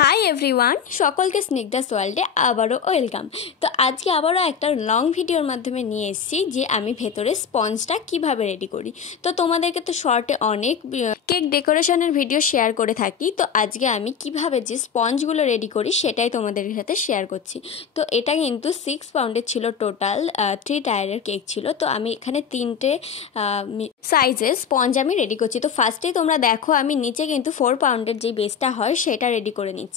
Hi everyone, সকলকে স্নিগ্ধাস ওয়ার্ল্ডে আবারও ওয়েলকাম। তো আজকে আবারও একটা লং ভিডিওর মাধ্যমে নিয়ে এসেছি যে আমি ভেতরে স্পঞ্জটা কিভাবে রেডি করি। তো তোমাদেরকে তো শর্টে অনেক কেক ডেকোরেশনের ভিডিও শেয়ার করে থাকি, তো আজকে আমি কিভাবে যে স্পঞ্জগুলো রেডি করি সেটাই তোমাদের সাথে শেয়ার করছি। তো এটা কিন্তু 6 পাউন্ডের ছিল, টোটাল 3 টায়ারের কেক ছিল। তো আমি এখানে 3টে সাইজের স্পঞ্জ আমি রেডি করছি। তো ফার্স্টেই তোমরা দেখো আমি নিচে কিন্তু 4 পাউন্ডের যে বেসটা হয় সেটা রেডি করে নিচ্ছি।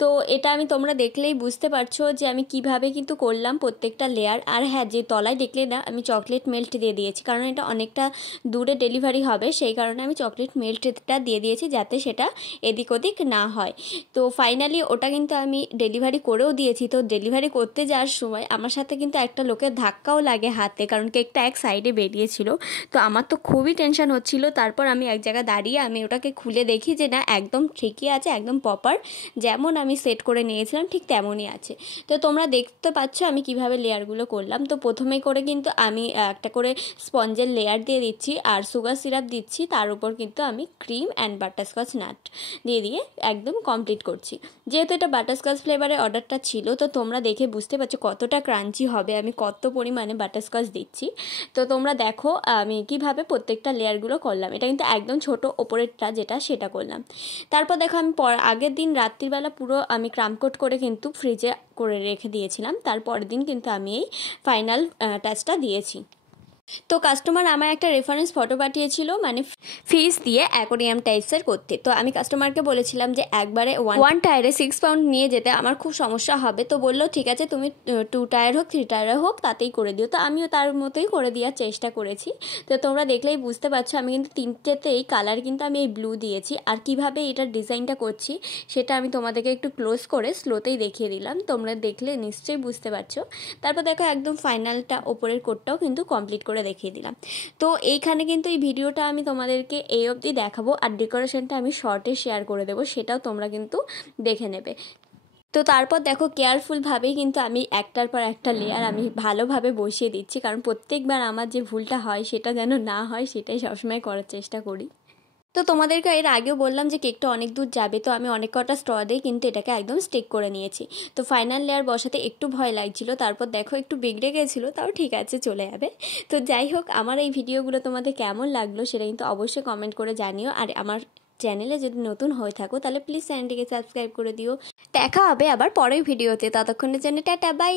তো এটা আমি তোমরা দেখলেই বুঝতে পারছো যে আমি কিভাবে কিন্তু করলাম প্রত্যেকটা লেয়ার। আর হ্যাঁ, যে তলায় দেখলে না আমি চকলেট মেল্ট দিয়ে দিয়েছি, কারণ এটা অনেকটা দূরে ডেলিভারি হবে, সেই কারণে আমি চকলেট মেল্টটা দিয়ে দিয়েছি যাতে সেটা এদিক ওদিক না হয়। তো ফাইনালি ওটা কিন্তু আমি ডেলিভারি করেও দিয়েছি। তো ডেলিভারি করতে যাওয়ার সময় আমার সাথে কিন্তু একটা লোকের ধাক্কাও লাগে হাতে, কারণ কেকটা এক সাইডে বেরিয়েছিল। তো আমার তো খুবই টেনশন হচ্ছিল। তারপর আমি এক জায়গায় দাঁড়িয়ে আমি ওটাকে খুলে দেখি যে না, একদম ঠিকই আছে, একদম প্রপার যেমন আমি সেট করে নিয়েছিলাম ঠিক তেমনই আছে। তো তোমরা দেখতে পাচ্ছ আমি কিভাবে লেয়ারগুলো করলাম। তো প্রথমে করে কিন্তু আমি একটা করে স্পঞ্জের লেয়ার দিয়ে দিচ্ছি আর সুগার সিরাপ দিচ্ছি, তার উপর কিন্তু আমি ক্রিম অ্যান্ড বাটারস্কচ নাট দিয়ে একদম কমপ্লিট করছি। যেহেতু এটা বাটারস্কচ ফ্লেভারের অর্ডারটা ছিল, তো তোমরা দেখে বুঝতে পারছো কতটা ক্রাঞ্চি হবে, আমি কত পরিমাণে বাটারস্কচ দিচ্ছি। তো তোমরা দেখো আমি কিভাবে প্রত্যেকটা লেয়ারগুলো করলাম। এটা কিন্তু একদম ছোট ওপরেরটা যেটা সেটা করলাম। তারপর দেখো আমি আগের দিন রাত্রিবেলা পুরো আমি ক্রামকোট করে কিন্তু ফ্রিজে করে রেখে দিয়েছিলাম। তারপরের দিন কিন্তু আমি এই ফাইনাল টাচটা দিয়েছি। তো কাস্টমার আমার একটা রেফারেন্স ফটো পাঠিয়েছিল, মানে ফিস দিয়ে অ্যাকোরিয়াম টাইপসের করতে। তো আমি কাস্টমারকে বলেছিলাম যে একবারে ওয়ান টায়ারে 6 পাউন্ড নিয়ে যেতে আমার খুব সমস্যা হবে। তো বললো ঠিক আছে, তুমি 2 টায়ার হোক 3 টায়ার হোক তাতেই করে দিও। তো আমিও তার মতোই করে দেওয়ার চেষ্টা করেছি। তো তোমরা দেখলেই বুঝতে পারছো আমি কিন্তু 3টেতেই কালার কিন্তু আমি এই ব্লু দিয়েছি। আর কিভাবে এটার ডিজাইনটা করছি সেটা আমি তোমাদেরকে একটু ক্লোজ করে স্লোতেই দেখিয়ে দিলাম, তোমরা দেখলে নিশ্চয়ই বুঝতে পারছো। তারপর দেখো একদম ফাইনালটা ওপরের কোটটাও কিন্তু কমপ্লিট করে দেখিয়ে দিলাম। তো এইখানে কিন্তু এই ভিডিওটা আমি তোমাদেরকে এই অবধি দেখাবো, আর ডেকোরেশনটা আমি শর্টে শেয়ার করে দেবো, সেটাও তোমরা কিন্তু দেখে নেবে। তো তারপর দেখো কেয়ারফুলভাবেই কিন্তু আমি একটার পর একটা লেয়ার আমি ভালোভাবে বসিয়ে দিচ্ছি, কারণ প্রত্যেকবার আমার যে ভুলটা হয় সেটা যেন না হয় সেটাই সবসময় করার চেষ্টা করি। তো তোমাদেরকে এর আগেও বললাম যে কেকটা অনেক দূর যাবে, তো আমি অনেক কটা স্ট্র দিয়ে কিন্তু এটাকে একদম স্টিক করে নিয়েছি। তো ফাইনাল লেয়ার বসাতে একটু ভয় লাগছিল, তারপর দেখো একটু বিগড়ে গেছিলো, তাও ঠিক আছে, চলে যাবে। তো যাই হোক, আমার এই ভিডিওগুলো তোমাদের কেমন লাগলো সেটা কিন্তু অবশ্যই কমেন্ট করে জানিও। আর আমার চ্যানেলে যদি নতুন হয়ে থাকো তাহলে প্লিজ চ্যানেলটিকে সাবস্ক্রাইব করে দিও। দেখা হবে আবার পরের ভিডিওতে, ততক্ষণের জন্য টাটা, বাই।